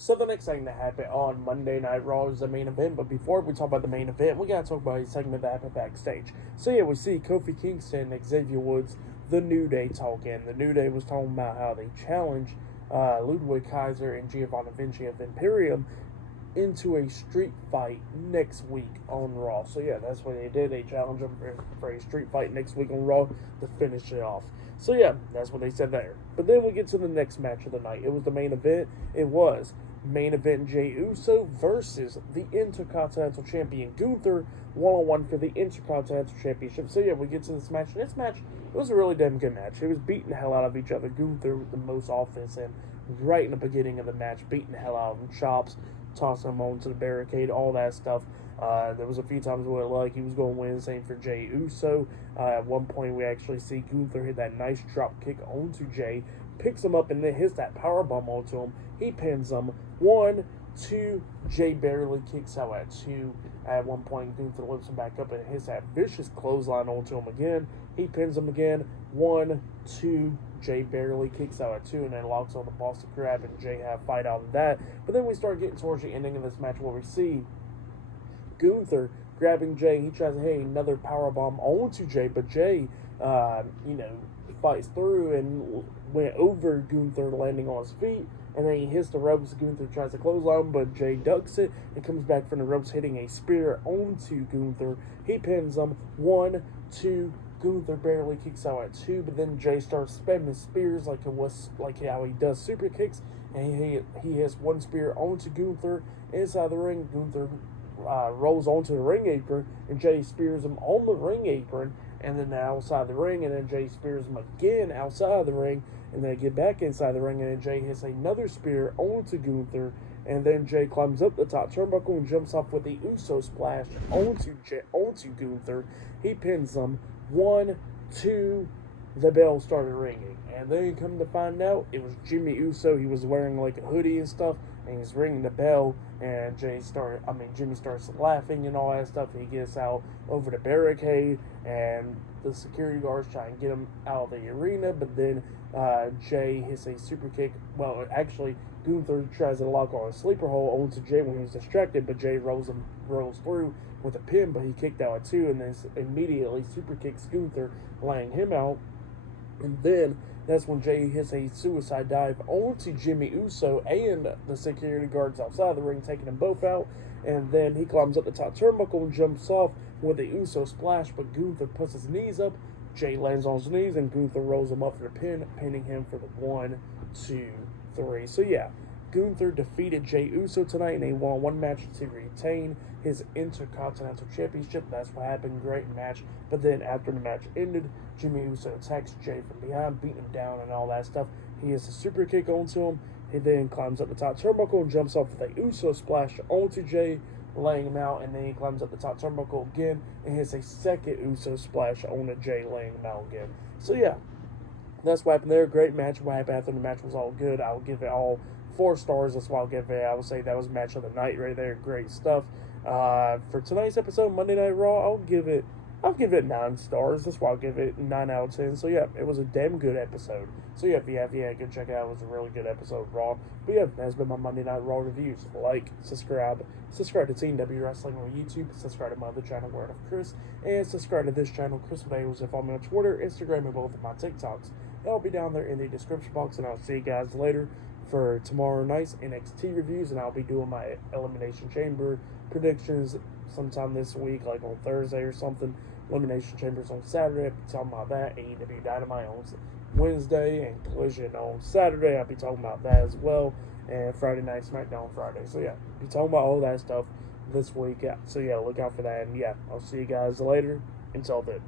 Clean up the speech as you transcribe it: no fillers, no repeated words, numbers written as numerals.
So the next thing that happened on Monday Night Raw was the main event, but before we talk about the main event, we gotta talk about a segment that happened backstage. So yeah, we see Kofi Kingston, Xavier Woods, The New Day talking. The New Day was talking about how they challenged Ludwig Kaiser and Giovanni Vinci of Imperium into a street fight next week on Raw. So yeah, that's what they did. They challenged them for a street fight next week on Raw to finish it off. So yeah, that's what they said there. But then we get to the next match of the night. It was the main event. It was main event Jey Uso versus the Intercontinental Champion Gunther, one-on-one for the Intercontinental Championship. So yeah, we get to this match. This match, it was a really damn good match. It was beating the hell out of each other. Gunther with the most offense, and right in the beginning of the match, beating the hell out of him, chops, tossing him onto the barricade, all that stuff. There was a few times where like he was going to win. Same for Jey Uso. At one point, we actually see Gunther hit that nice drop kick onto Jey, picks him up, and then hits that power bomb onto him. He pins him. 1, 2. Jey barely kicks out at 2. At one point, Gunther lifts him back up and hits that vicious clothesline onto him again. He pins him again. 1, 2. Jey barely kicks out at 2 and then locks on the Boston Crab, and Jey have a fight out of that. But then we start getting towards the ending of this match where we see Gunther grabbing Jey. He tries to hit another powerbomb onto Jey, but Jey, fights through and went over Gunther, landing on his feet. And then he hits the ropes. Gunther tries to clothesline, but Jey ducks it and comes back from the ropes, hitting a spear onto Gunther. He pins him. 1, 2. Gunther barely kicks out at 2, but then Jey starts spamming spears like it was like how he does super kicks, and he hits one spear onto Gunther inside the ring. Gunther rolls onto the ring apron, and Jey spears him on the ring apron, and then outside the ring, and then Jey spears him again outside the ring, and then they get back inside the ring, and then Jey hits another spear onto Gunther, and then Jey climbs up the top turnbuckle and jumps off with the Uso splash onto Gunther. He pins him. 1, 2, the bell started ringing. And then come to find out, it was Jimmy Uso. He was wearing like a hoodie and stuff, and he's ringing the bell, and Jimmy starts laughing and all that stuff. He gets out over the barricade, and the security guards try and get him out of the arena, but then Jey hits a super kick. Well, actually, Gunther tries to lock on a sleeper hold onto Jey when he was distracted, but Jey rolls through with a pin, but he kicked out at 2, and then immediately super kicks Gunther, laying him out. And then that's when Jey hits a suicide dive onto Jimmy Uso and the security guards outside the ring, taking them both out. And then he climbs up the top turnbuckle and jumps off with a Uso splash, but Gunther puts his knees up. Jey lands on his knees, and Gunther rolls him up for the pin, pinning him for the 1, 2, 3. So yeah, Gunther defeated Jey Uso tonight in a 1-on-1 match to retain his Intercontinental Championship. That's what happened. Great match. But then after the match ended, Jimmy Uso attacks Jey from behind, beating him down and all that stuff. He hits a super kick onto him. He then climbs up the top turnbuckle and jumps off with a Uso splash onto Jey, laying him out. And then he climbs up the top turnbuckle again and hits a second Uso splash onto Jey, laying him out again. So yeah, that's what happened there. Great match. What happened after the match was all good. I'll give it all 4 stars. That's why I'll give it. I would say that was match of the night right there. Great stuff. For tonight's episode, Monday Night Raw, I'll give it 9 stars. That's why I'll give it 9 out of 10. So yeah, it was a damn good episode. So yeah, if you have, go check it out. It was a really good episode of Raw. But yeah, that's been my Monday Night Raw reviews. Like, subscribe to Team W Wrestling on YouTube. Subscribe to my other channel, Word of Chris, and subscribe to this channel, Chris Videos. If I'm on Twitter, Instagram, and both of my TikToks, that'll be down there in the description box. And I'll see you guys later for tomorrow night's NXT reviews, and I'll be doing my Elimination Chamber predictions sometime this week, like on Thursday or something. Elimination Chambers on Saturday, I'll be talking about that. AEW Dynamite on Wednesday, and Collision on Saturday, I'll be talking about that as well. And Friday Night SmackDown on Friday. So yeah, I'll be talking about all that stuff this week. Yeah. So yeah, look out for that. And yeah, I'll see you guys later. Until then.